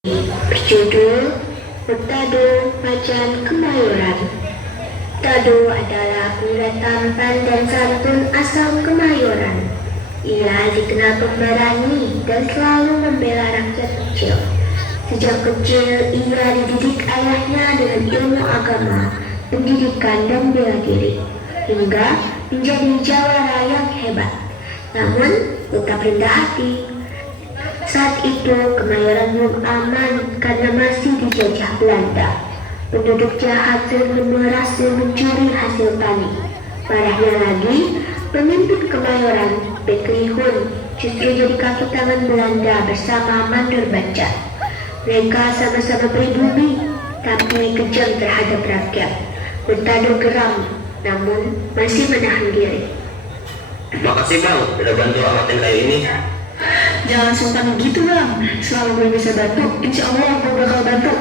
Berjudul Bertado Macan Kemayoran. Tado adalah pendatang dan santun asal Kemayoran. Ia dikenal pemberani dan selalu membela rakyat kecil. Sejak kecil ia dididik ayahnya dengan ilmu agama, pendidikan dan bela diri, hingga menjadi jawara yang hebat. Namun tetap rendah hati. Saat itu Kemayoran belum aman karena masih dijajah Belanda. Penduduk jahat dan berhasil mencuri hasil tani. Parahnya lagi, pemimpin Kemayoran, Beklihun, justru jadi kaki tangan Belanda bersama Mandor Baca. Mereka sama-sama pribumi, tapi kejam terhadap rakyat. Bertado geram, namun masih menahan diri. Makasih bang, udah bantu amatin kayu ini. Jangan sultan gitu bang. Selama gue bisa bantu, insya Allah gue bakal bantu.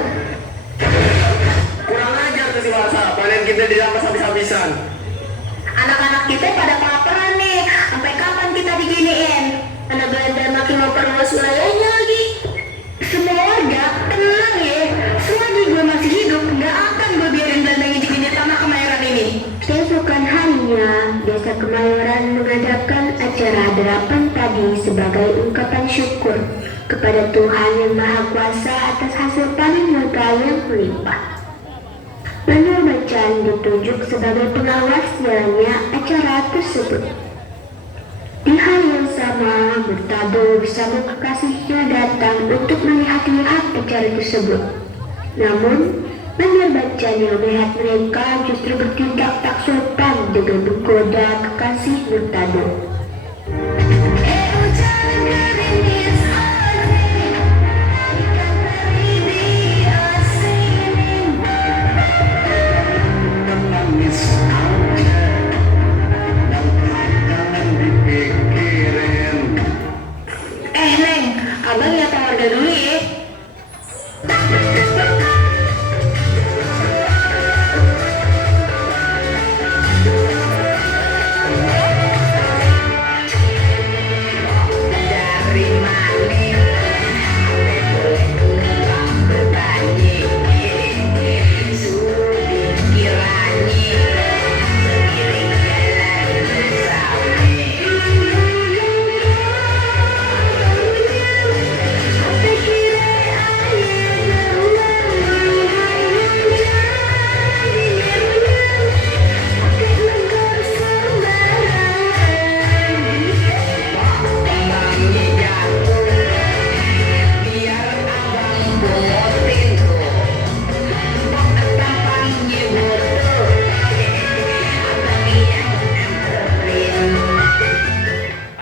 Kurang ajar tuh si Warsa, panen kita dirampas habis-habisan. Anak-anak kita pada kelaparan nih. Sampai kapan kita diginiin? Karena Belanda makin memperluas wilayahnya lagi. Semua warga tenang ya. Selagi gue masih hidup, gak akan gue biarin Belanda ngijik-ngijik tanah Kemayoran ini. Keesokan harinya, desa Kemayoran mengadakan acara derapan padi sebagai ungkapan syukur kepada Tuhan yang Maha Kuasa atas hasil panen mereka yang melimpah. Mandor Bacan ditunjuk sebagai pengawas jalannya acara tersebut. Di hari yang sama, Bertado bersama kekasihnya datang untuk melihat-lihat acara tersebut. Namun, Mandor Bacan yang melihat mereka justru bertindak tak sopan dengan menggoda kekasih Bertado. Neng, abang lihat warga dulu ya.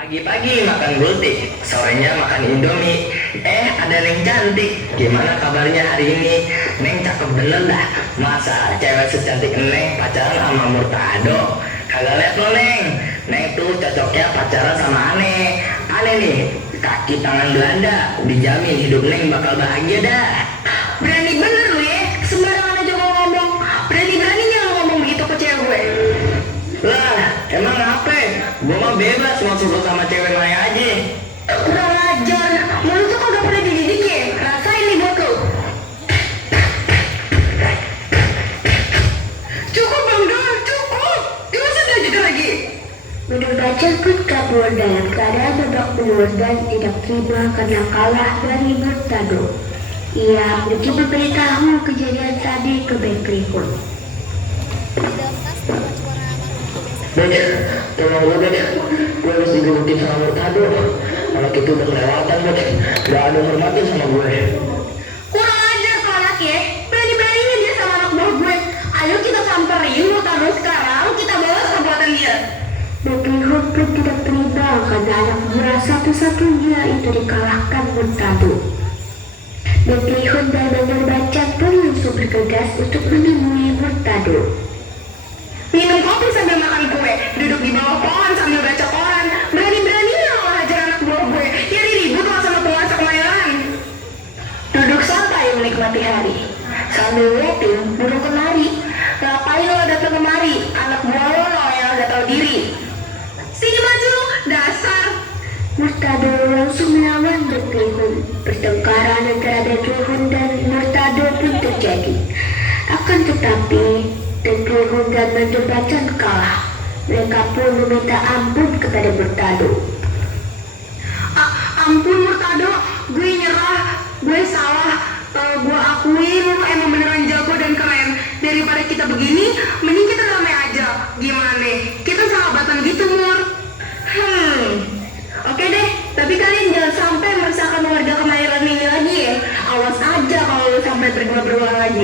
Pagi-pagi makan gultik, sorenya makan indomie. Ada Neng cantik. Gimana kabarnya hari ini? Neng cakep bener dah. Masa cewek secantik Neng pacaran sama Murtado? Kagak liat lo Neng. Neng tuh cocoknya pacaran sama Ane. Ane nih, kaki tangan Belanda. Dijamin hidup Neng bakal bahagia dah. Berani bener lu ya, sembarangan aja kalau ngomong. Berani-beraninya lu ngomong begitu ke cewek gue. Lah, emang apa? Gua mah bebas mau suka sama cewek mana aja. Kurang ajar, mulut tuh kagak pernah dididik ya. Rasain nih buat lu. Cukup bang Dor, cukup. Gak usah lanjut lagi. Mandor Bacan pun kabur dalam keadaan babak belur dan tidak terima karena kalah dari Bertado. Ia pergi memberitahu kejadian tadi ke Beklihun. Dek, tolong gue dek. Gue harus digebukin sama Murtado. Anak itu udah kelewatan dek. Gak ada hormatin sama gue. Kurang ajar tuh anak ya. Berani-beraninya dia sama anak buah gue. Ayo kita samperin Murtado sekarang. Kita balas perbuatan dia. Beklihun pun tidak terima karena anak buah satu-satunya itu dikalahkan Murtado. Beklihun dan Mandor Bacan pun langsung bergegas untuk menemui Murtado. Minum kopi sambil makan kue, duduk di bawah pohon sambil baca koran. Berani-beraninya lo hajar anak buah gue. Ya diribut lo sama penguasa Kemayoran. Duduk santai menikmati hari sambil liatin burung kenari. Ngapain lo datang kemari? Anak buah lo yang gak tahu diri. Sini maju, dasar. Murtado langsung melawan Beklihun. Pertengkaran antara Beklihun terjadi. Akan tetapi, Beglihun dan Mandor Bacan kalah. Mereka pun meminta ampun kepada Murtado. Ampun Murtado, gue nyerah, gue salah. Gue akuin lo emang beneran jago dan keren. Daripada kita begini, mending kita damai aja. Gimana deh? Kita sahabatan gitu, Mur. Oke deh, tapi kalian jangan sampai meresahkan warga Kemayoran ini lagi ya. Awas aja kalau lo sampai berdua-berdua lagi.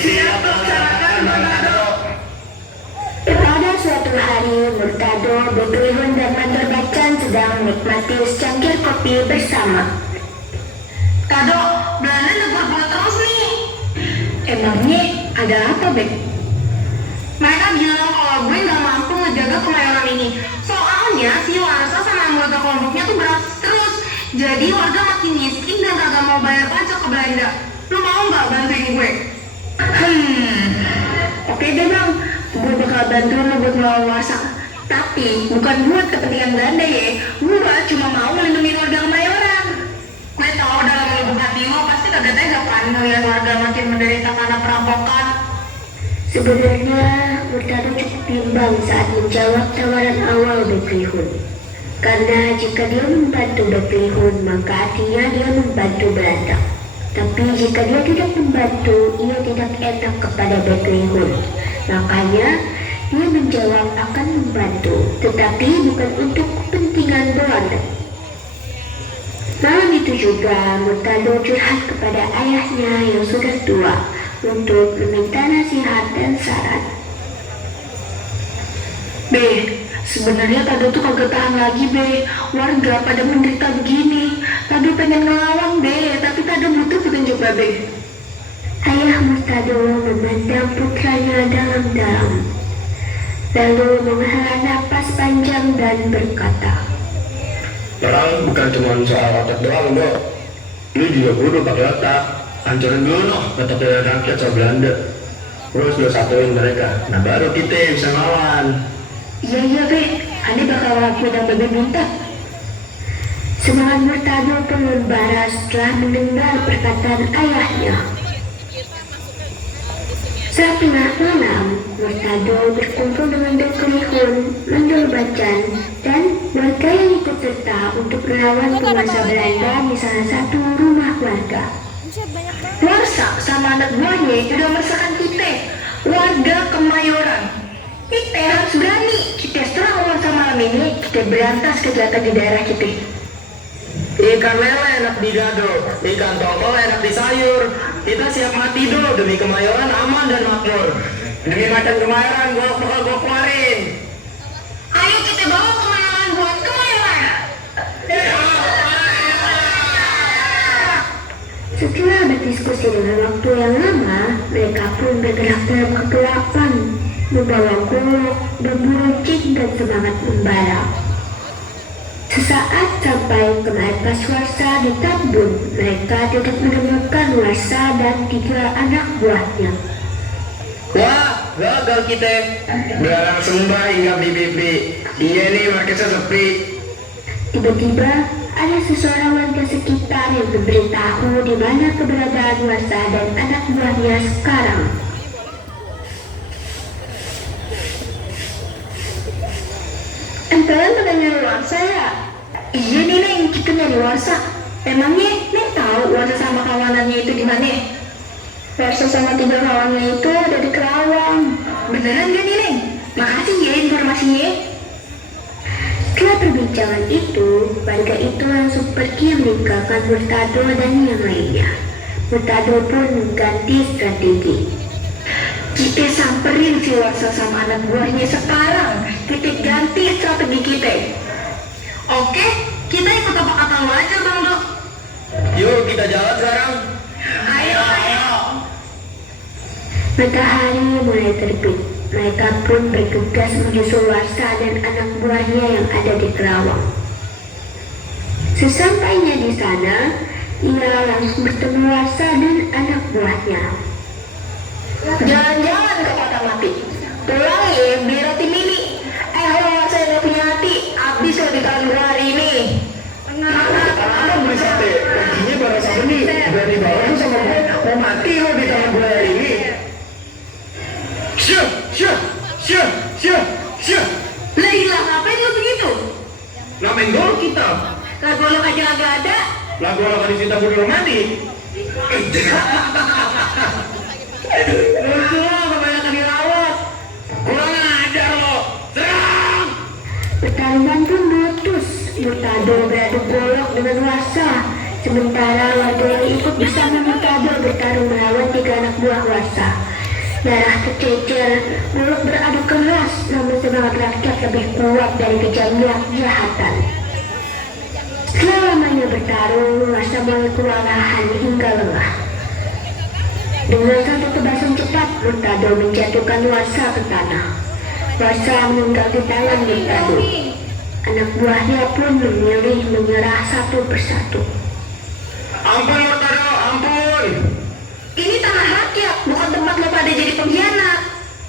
Siap laksanakan Murtado. Pada suatu hari, Murtado, Beglihun dan Mandor Bacan sedang menikmati secangkir kopi bersama. Kado, Belanda negur gue terus nih. Emangnya ada apa, Bek? Mereka bilang kalau gue nggak mampu ngejaga Kemayoran ini. Soalnya si Warsa sama anggota kelompoknya tuh beraksi terus. Jadi warga makin miskin dan kagak mau bayar pajak ke Belanda. Lu mau nggak bantuin gue? Oke deh bang, gue bakal bantu lu buat melawan Warsa. Tapi bukan buat kepentingan Belanda ya. Gue cuma mau melindungi warga Kemayoran. Gue tahu dalam lubuk hati lo pasti kagak tega kan ngeliat warga makin menderita karena perampokan. Sebenarnya, Murtado cukup bimbang saat menjawab tawaran awal Beglihun. Karena jika dia membantu Beglihun, maka artinya dia membantu Belanda. Tapi jika dia tidak membantu, ia tidak enak kepada Beglihun. Makanya, dia menjawab akan membantu, tetapi bukan untuk kepentingan Belanda. Malam itu juga, Murtado curhat kepada ayahnya yang sudah tua untuk meminta nasihat dan saran. Be, sebenarnya Tado tuh kagak tahan lagi Be. Warga pada menderita begini. Tado pengen ngelawan Be, tapi Tado butuh petunjuk Be. Ayah Murtado memandang putranya dalam-dalam, lalu menghela napas panjang dan berkata, Perang bukan cuma soal otak doang, Dok. Lu juga kudu pakai otak. Hancurin dulu noh kata rakyat sama Belanda. Terus lu satuin mereka. Nah baru kita bisa ngelawan. Iya Be, Ane bakal lakuin yang Bebe minta. semangat Murtado pun membara setelah mendengar perkataan ayahnya. Saat tengah malam, Murtado berkumpul dengan Beglihun, Mandor Bacan, dan warga yang ikut serta untuk melawan penguasa Belanda di salah satu rumah warga. Warsa sama anak buahnya udah meresahkan kita, warga Kemayoran. Kita harus berani. Kita serang Warsa malam ini, kita berantas kejahatan di daerah kita. Ikan lele enak digado, ikan tongkol enak di sayur. Kita siap mati dulu demi Kemayoran aman dan makmur. Demi macan Kemayoran bakal gua keluarin. Ayo kita bawa Kemayoran buat Kemayoran. Setelah berdiskusi dengan waktu yang lama, mereka pun bergerak dalam kegelapan, membawa golok, berburu jin dan semangat membara. Sesaat sampai ke markas Warsa di Tambun, mereka tidak menemukan Warsa dan 3 anak buahnya. Wah, gagal kita. Belarang sembah hingga bibi. Iya nih marketnya sepi. Tiba-tiba, ada seseorang warga sekitar yang memberitahu di mana keberadaan Warsa dan anak buahnya sekarang. Kalian pada nyari Warsa ya? Iya nih Neng, kita nyari Warsa. Emangnya Neng tahu Warsa sama kawanannya itu di mana? Warsa sama 3 kawannya itu ada di Kerawang. Beneran gak nih Neng? Makasih ya informasinya. Setelah perbincangan itu, warga itu langsung pergi meninggalkan Murtado dan yang lainnya. Murtado pun mengganti strategi. Kita samperin si Warsa sama anak buahnya sekarang. Kita ganti strategi kita. Oke, kita ikut apa kata lu aja Bang Dok. Yuk kita jalan sekarang. Ayo. Matahari mulai terbit. Mereka pun bergegas menyusul Warsa dan anak buahnya yang ada di Kerawang. Sesampainya di sana, ia langsung bertemu Warsa dan anak buahnya. Jalan-jalan ke kota mati. Pulang ya, beli roti mini. Lo saya gak punya hati. Abis lo di tahun gua hari ini. Apa beli sate? Gajinya baru 1 menit. Berani banget lu sama gue. Mau mati mati lo di tangan gue hari ini. Syah, syah, syah, syah, syah. Lah ilah, ngapain lo begitu? Ngapain gol kita? Lah golok aja nggak ada. Lagu orang di Sinta Budur mati. Musuh kebanyakan dirawat. Kurang ajar lo. Serang! Pertarungan pun meletus. Murtado beradu golok dengan Warsa. Sementara warga yang ikut bersama Murtado bertarung melawan 3 anak buah Warsa. Darah tercecer, mulut beradu keras, namun semangat rakyat lebih kuat dari kejamnya kejahatan. Selamanya bertarung, Warsa mulai kewalahan hingga lengah. Dengan satu tebasan cepat, Murtado menjatuhkan Warsa ke tanah. Warsa meninggal di tangan Murtado. Anak buahnya pun memilih menyerah satu persatu. Ampun Murtado, ampun. Ini tanah rakyat, bukan tempat lo pada jadi pengkhianat.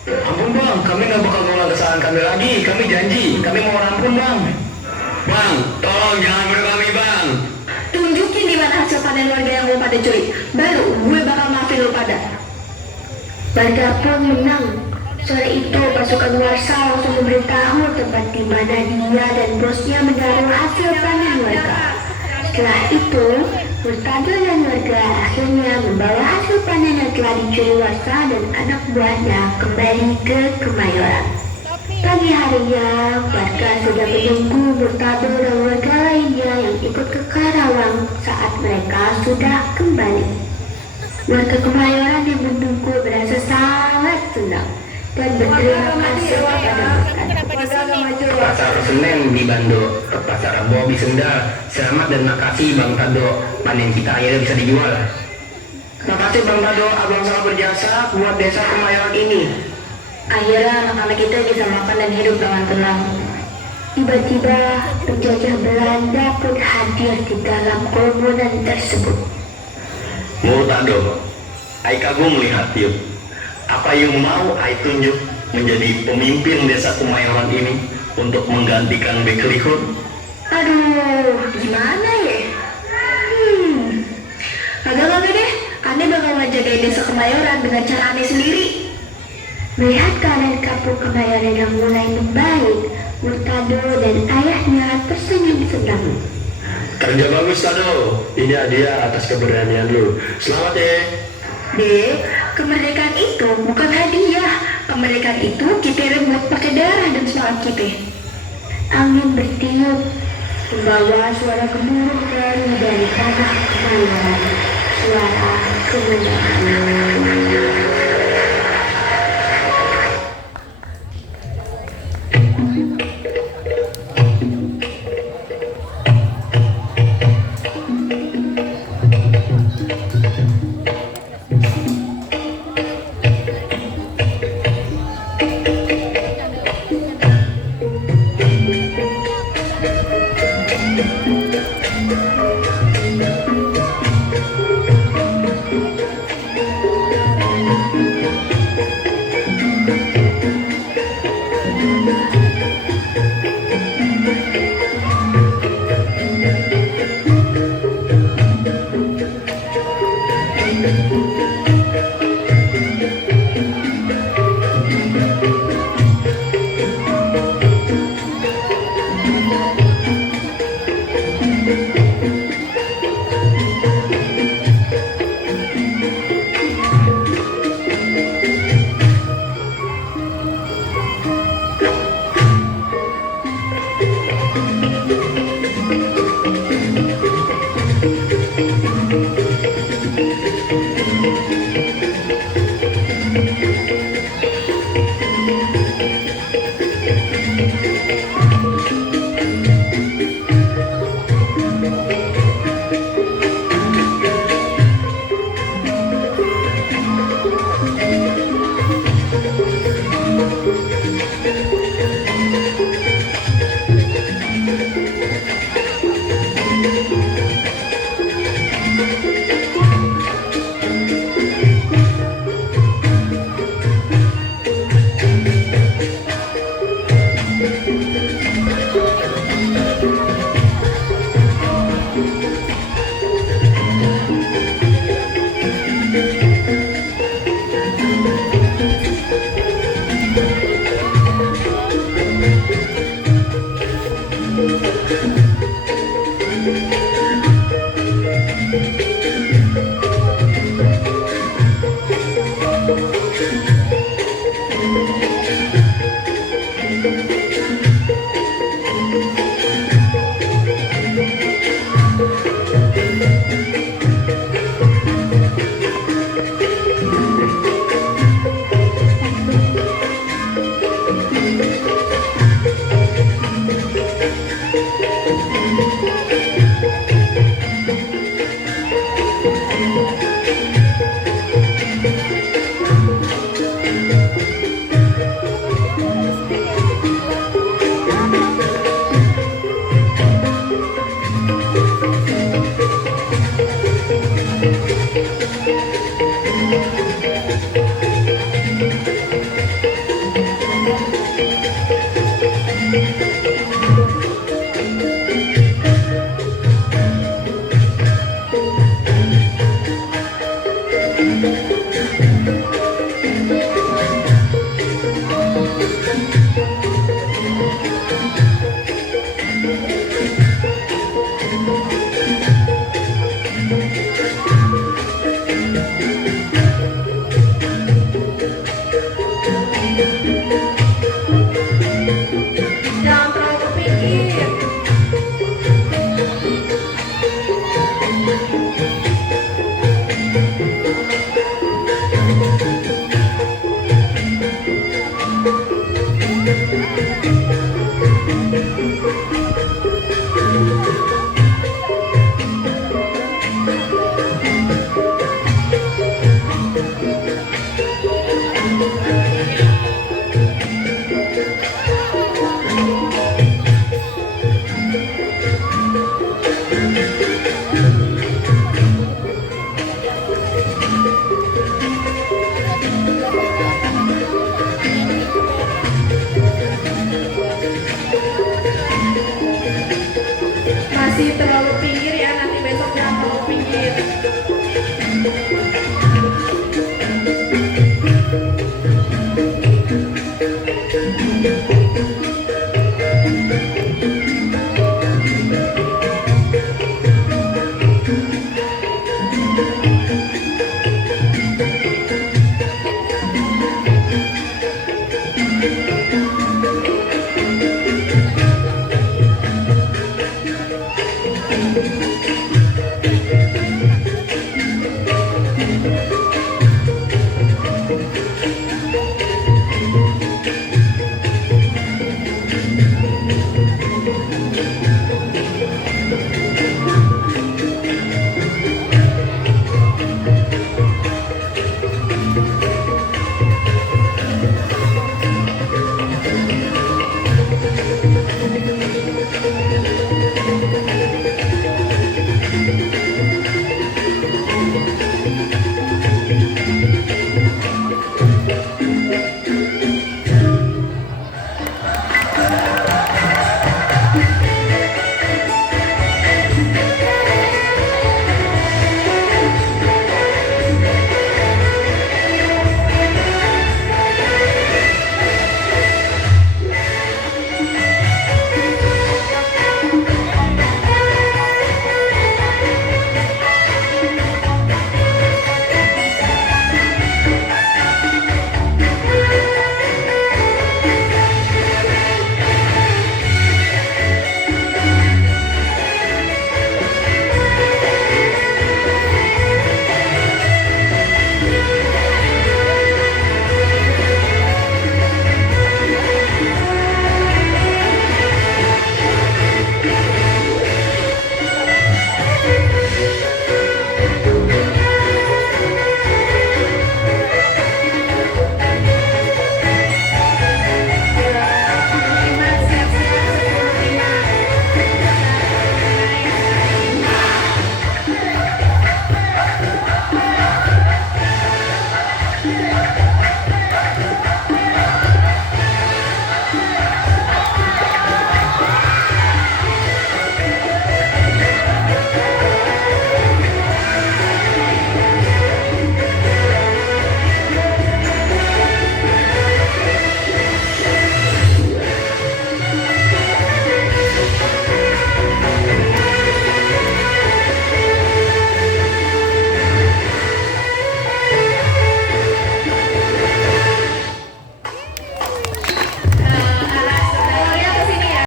Ampun bang, kami nggak bakal ngulang kesalahan kami lagi. Kami janji, kami mau ampun bang. Bang, tolong jangan bunuh kami bang. Tunjukin di mana hasil panen warga yang lo pada curi. Baru gue bakal maafin lo pada. Warga pun menang. Sore itu pasukan Warsa langsung memberitahu tempat di mana dia dan bosnya menaruh hasil panen warga. Setelah itu, Murtado dan warga akhirnya membawa hasil panen yang telah dicuri Warsa dan anak buahnya kembali ke Kemayoran. Pagi harinya, warga sudah menunggu Murtado dan warga lainnya yang ikut ke Karawang saat mereka sudah kembali. Warga Kemayoran yang menunggu merasa sangat senang dan berterima kasih kepada Murtado. Pasar Senen di Bando, Pasar Bobi Sendal. Selamat dan makasih Bang Tado, panen kita akhirnya bisa dijual. Makasih Bang Tado, abang sangat berjasa buat desa Kemayoran ini. Akhirnya anak-anak kita bisa makan dan hidup dengan tenang. Tiba-tiba penjajah Belanda pun hadir di dalam kerumunan tersebut. Murtado, ai kagum melihat yuk. Apa yang mau ai tunjuk menjadi pemimpin desa Kemayoran ini untuk menggantikan Beklihun? Aduh, gimana ya? Kagak deh, aneh bakal ngejagain desa Kemayoran dengan cara aneh sendiri. Melihat keadaan kampung Kemayoran yang mulai membaik, Murtado dan ayahnya tersenyum senang. Kerja bagus Tado, ini hadiah atas keberanian lu. Selamat ya. Dek, kemerdekaan itu bukan hadiah. Kemerdekaan itu kita rebut pakai darah dan semangat kita. Angin bertiup, membawa suara gemuruh dari tanah Kemayoran. Suara kemenangan. Thank you.